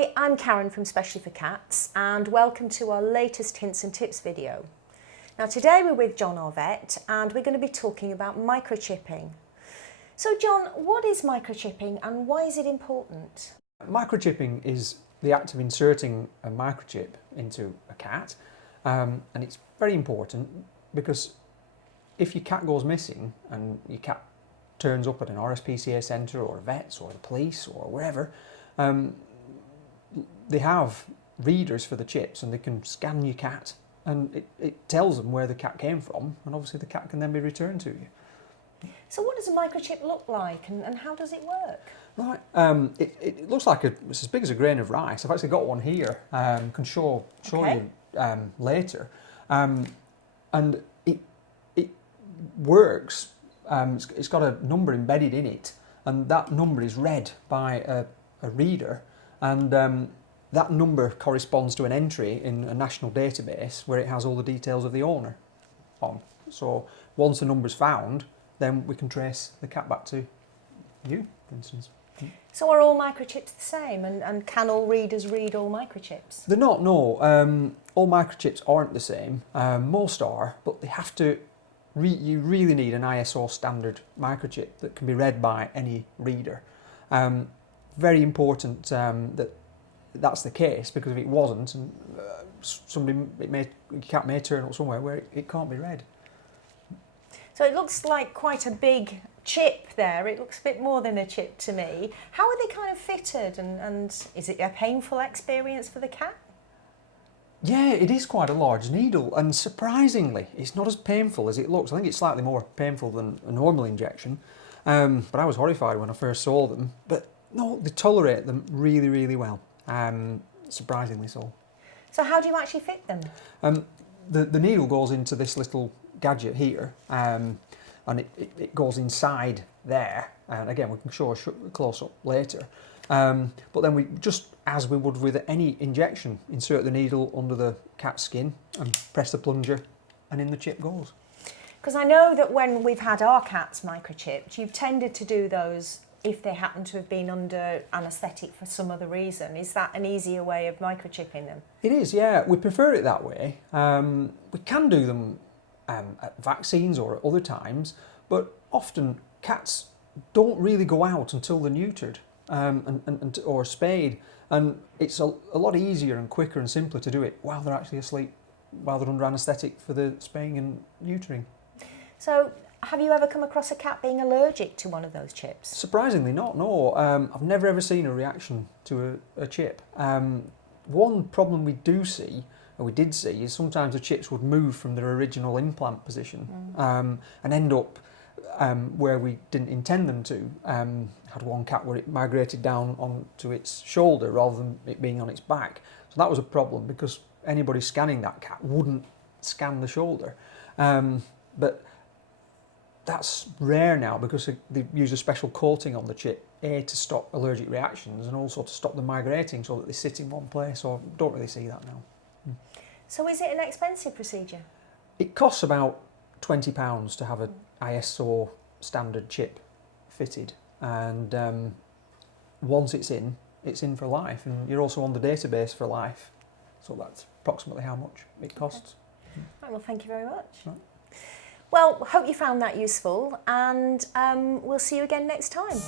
Hi, I'm Karen from Specially4Cats and welcome to our latest Hints and Tips video. Now today we're with John, our vet, and we're going to be talking about microchipping. So John, what is microchipping and why is it important? Microchipping is the act of inserting a microchip into a cat, and it's very important because if your cat goes missing and your cat turns up at an RSPCA centre or a vet's or the police or wherever, they have readers for the chips and they can scan your cat and it tells them where the cat came from, and obviously the cat can then be returned to you. So what does a microchip look like and how does it work? Right, it looks like it's as big as a grain of rice. I've actually got one here, can show Okay. you later, and it works. It's got a number embedded in it, and that number is read by a reader, and that number corresponds to an entry in a national database where it has all the details of the owner on. So once the number's found, then we can trace the cat back to you, for instance. So are all microchips the same and can all readers read all microchips? They're not, no. All microchips aren't the same. Most are, but they have to. You really need an ISO standard microchip that can be read by any reader. Very important that that's the case, because if it wasn't, and your cat may turn up somewhere where it can't be read. So it looks like quite a big chip there. It looks a bit more than a chip to me. How are they kind of fitted and is it a painful experience for the cat? Yeah, it is quite a large needle, and surprisingly, it's not as painful as it looks. I think it's slightly more painful than a normal injection, but I was horrified when I first saw them. But no, they tolerate them really, really well, surprisingly so. So how do you actually fit them? The needle goes into this little gadget here, and it goes inside there, and again we can show a close-up later. But then we, just as we would with any injection, insert the needle under the cat's skin and press the plunger, and in the chip goes. Because I know that when we've had our cats microchipped, you've tended to do those if they happen to have been under anaesthetic for some other reason. Is that an easier way of microchipping them? It is, yeah. We prefer it that way. We can do them at vaccines or at other times, but often cats don't really go out until they're neutered. Or spayed, and it's a lot easier and quicker and simpler to do it while they're actually asleep, while they're under anaesthetic for the spaying and neutering. So have you ever come across a cat being allergic to one of those chips? Surprisingly not, no. I've never ever seen a reaction to a chip. One problem we did see, is sometimes the chips would move from their original implant position and end up where we didn't intend them to. Had one cat where it migrated down onto its shoulder rather than it being on its back. So that was a problem, because anybody scanning that cat wouldn't scan the shoulder. But that's rare now, because they use a special coating on the chip, A, to stop allergic reactions, and also to stop them migrating so that they sit in one place. So I don't really see that now. So is it an expensive procedure? It costs about £20 to have an ISO standard chip fitted, and once it's in for life, and you're also on the database for life, so that's approximately how much it costs. Okay. Right, well, thank you very much. Right. Well, hope you found that useful, and we'll see you again next time.